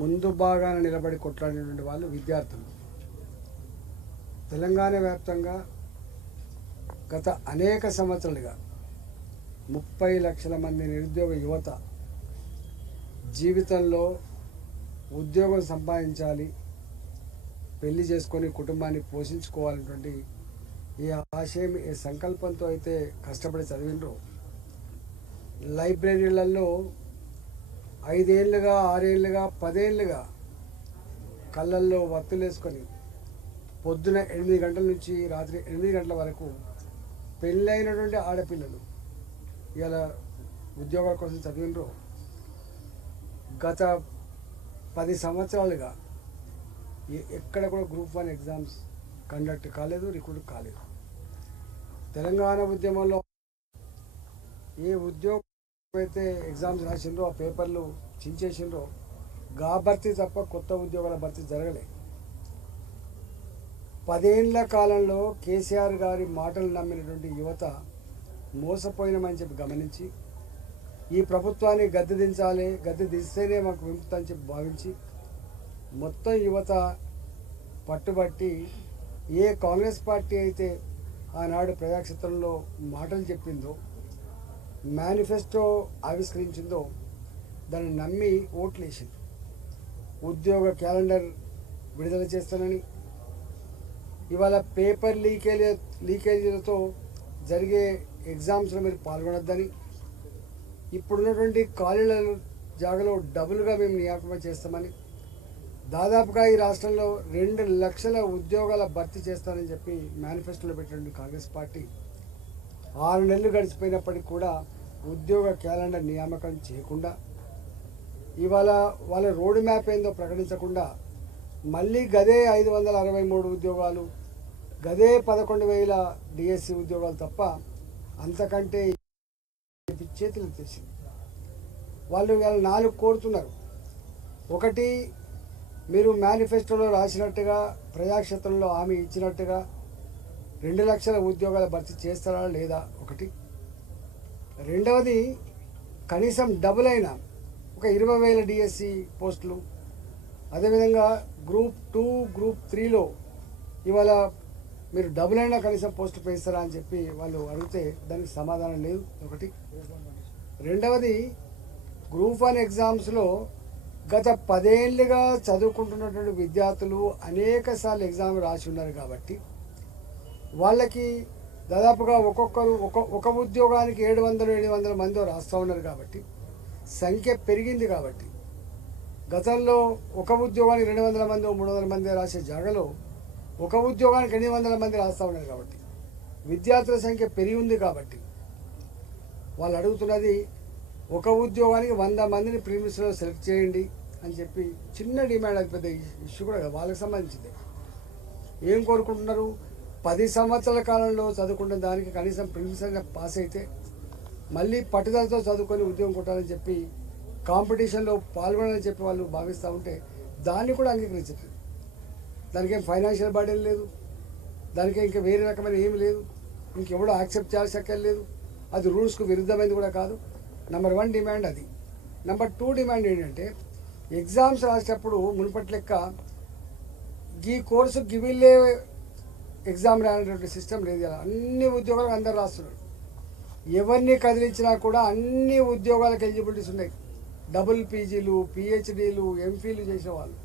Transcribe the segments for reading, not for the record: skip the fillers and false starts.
ముందు భాగాన నిలబడి కొట్లాడినటువంటి వాళ్ళు విద్యార్థులు. తెలంగాణ వ్యాప్తంగా గత అనేక సంవత్సరాలుగా 30 లక్షల మంది నిరుద్యోగ యువత జీవితంలో ఉద్యోగం సంపాదించాలి, పెళ్లి చేసుకొని కుటుంబాన్ని పోషించుకోవాలనేటువంటి ఈ ఆశయం, ఈ సంకల్పంతో అయితే కష్టపడి చదివినరో, లైబ్రరీలలో 5 ఏళ్ళుగా 6 ఏళ్ళుగా 10 ఏళ్ళుగా కళ్ళల్లో వత్తులేసుకొని పొద్దున 8 గంటల నుంచి రాత్రి 8 గంటల వరకు పెళ్ళైనటువంటి ఆడపిల్లలు ఇలా ఉద్యోగాల కోసం చదివినరో, గత 10 సంవత్సరాలుగా ఎక్కడ కూడా గ్రూప్ 1 ఎగ్జామ్స్ కండక్ట్ కాలేదు, రిక్రూట్ కాలేదు. తెలంగాణ ఉద్యమంలో ఏ ఉద్యోగం అయితే ఎగ్జామ్స్ రాసిండ్రో ఆ పేపర్లు చించేసిండ్రో గా భర్తీ తప్ప కొత్త ఉద్యోగాల భర్తీ జరగలే. 10 ఏళ్ల కాలంలో కేసీఆర్ గారి మాటలు నమ్మినటువంటి యువత మోసపోయినామని చెప్పి గమనించి ఈ ప్రభుత్వాన్ని గద్దె దించాలి, గద్దె దిస్తేనే మాకు విముక్తి అని చెప్పి భావించి మొత్తం యువత పట్టుబట్టి ఏ కాంగ్రెస్ పార్టీ అయితే ఆనాడు ప్రజాక్షేత్రంలో మాటలు చెప్పిందో, మేనిఫెస్టో ఆవిష్కరించిందో దాన్ని నమ్మి ఓట్లేసింది. ఉద్యోగ క్యాలెండర్ విడుదల చేస్తానని, ఇవాళ పేపర్ లీకేజీలతో జరిగే ఎగ్జామ్స్లో మీరు పాల్గొనొద్దని, ఇప్పుడున్నటువంటి ఖాళీల జాగాలో డబుల్గా మేము నియామకం చేస్తామని, దాదాపుగా ఈ రాష్ట్రంలో 2 లక్షల ఉద్యోగాల భర్తీ చేస్తానని చెప్పి మేనిఫెస్టోలో పెట్టినటువంటి కాంగ్రెస్ పార్టీ 6 నెలలు గడిచిపోయినప్పటికీ కూడా ఉద్యోగ క్యాలెండర్ నియామకం చేయకుండా, ఇవాళ వాళ్ళ రోడ్ మ్యాప్ ఏందో ప్రకటించకుండా మళ్ళీ గదే 563 ఉద్యోగాలు, గదే 11,000 డిఎస్సి ఉద్యోగాలు తప్ప అంతకంటే చేతులు తెచ్చింది. వాళ్ళు 4 కోరుతున్నారు. ఒకటి, మీరు మేనిఫెస్టోలో రాసినట్టుగా ప్రజాక్షేత్రంలో హామీ ఇచ్చినట్టుగా 2 లక్షల ఉద్యోగాల భర్తీ చేస్తారా లేదా ఒకటి. రెండవది, కనీసం డబుల్ అయినా ఒక 20,000 డిఎస్సి పోస్టులు, అదేవిధంగా గ్రూప్ 2 గ్రూప్ 3లో ఇవాళ మీరు డబుల్ అయినా కనీసం పోస్టు పెంచుతారా అని చెప్పి వాళ్ళు అడిగితే దానికి సమాధానం లేదు ఒకటి. రెండవది, గ్రూప్ 1 ఎగ్జామ్స్లో గత 10 ఏళ్ళుగా చదువుకుంటున్నటువంటి విద్యార్థులు అనేక సార్లు ఎగ్జామ్ రాసి ఉన్నారు కాబట్టి వాళ్ళకి దాదాపుగా ఒక్కొక్కరు ఒక ఉద్యోగానికి 700 మంది రాస్తూ ఉన్నారు కాబట్టి సంఖ్య పెరిగింది. కాబట్టి గతంలో ఒక ఉద్యోగానికి 200 మంది 300 మంది రాసే జాగాలో ఒక ఉద్యోగానికి 800 మంది రాస్తూ ఉన్నారు కాబట్టి విద్యార్థుల సంఖ్య పెరిగి ఉంది. కాబట్టి వాళ్ళు అడుగుతున్నది ఒక ఉద్యోగానికి 100 మందిని ప్రిలిమ్స్లో సెలెక్ట్ చేయండి అని చెప్పి చిన్న డిమాండ్. అది పెద్ద ఇష్యూ కూడా కదా, వాళ్ళకి సంబంధించింది. ఏం కోరుకుంటున్నారు? 10 సంవత్సరాల కాలంలో చదువుకున్న దానికి కనీసం ప్రిలిమ్స్ పాస్ అయితే మళ్ళీ పట్టుదలతో చదువుకొని ఉద్యోగం కొట్టాలని చెప్పి కాంపిటీషన్లో పాల్గొనాలని చెప్పి వాళ్ళు భావిస్తూ ఉంటే దాన్ని కూడా అంగీకరించట్లేదు. దానికి ఏం ఫైనాన్షియల్ బర్డెన్ లేదు, దానికి ఇంకా వేరే రకమైన ఏమి లేదు, ఇంకెవడో యాక్సెప్ట్ చేయాల్సి లేదు, అది రూల్స్కు విరుద్ధమైనది కూడా కాదు. నెంబర్ 1 డిమాండ్ అది. నెంబర్ 2 డిమాండ్ ఏంటంటే ఎగ్జామ్స్ రాసేటప్పుడు మునుపటి లెక్క ఈ కోర్సు గివిల్లే ఎగ్జామ్ రానటువంటి సిస్టమ్ లేదు. ఇలా అన్ని ఉద్యోగాలకు అందరు రాస్తున్నారు. ఎవరిని కదిలించినా కూడా అన్ని ఉద్యోగాలకు ఎలిజిబిలిటీస్ ఉన్నాయి. డబుల్ పీజీలు, పిహెచ్డీలు, ఎంఫీలు చేసిన వాళ్ళు,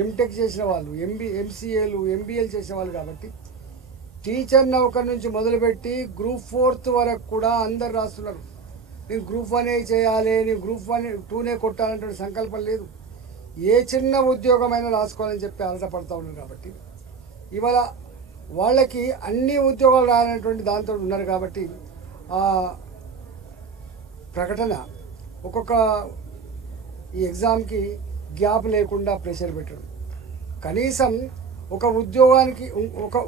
ఎంటెక్ చేసిన వాళ్ళు, ఎంసీఏలు, ఎంబీఏలు చేసిన వాళ్ళు. కాబట్టి టీచర్ నౌకర్ నుంచి మొదలుపెట్టి గ్రూప్ 4 వరకు కూడా అందరు రాస్తున్నారు. నేను గ్రూప్ 1 చేయాలి, నేను గ్రూప్ 2 కొట్టాలంటే సంకల్పం లేదు. ఏ చిన్న ఉద్యోగమైనా రాసుకోవాలని చెప్పి అలటపడుతూ ఉన్నారు. కాబట్టి ఇవాళ వాళ్ళకి అన్ని ఉద్యోగాలు రానటువంటి దాంతో ఉన్నారు. కాబట్టి ఆ ప్రకటన ఒక్కొక్క ఈ ఎగ్జామ్కి గ్యాప్ లేకుండా ప్రెషర్ పెట్టడం, కనీసం ఒక ఉద్యోగానికి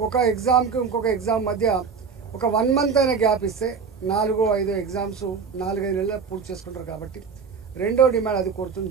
ఒక ఎగ్జామ్కి ఇంకొక ఎగ్జామ్ మధ్య ఒక 1 మంత్ అయినా గ్యాప్ ఇస్తే 4-5 ఎగ్జామ్స్ 4-5 నెలలు పూర్తి చేసుకుంటారు. కాబట్టి రెండో డిమాండ్ అది కోరుతుంది.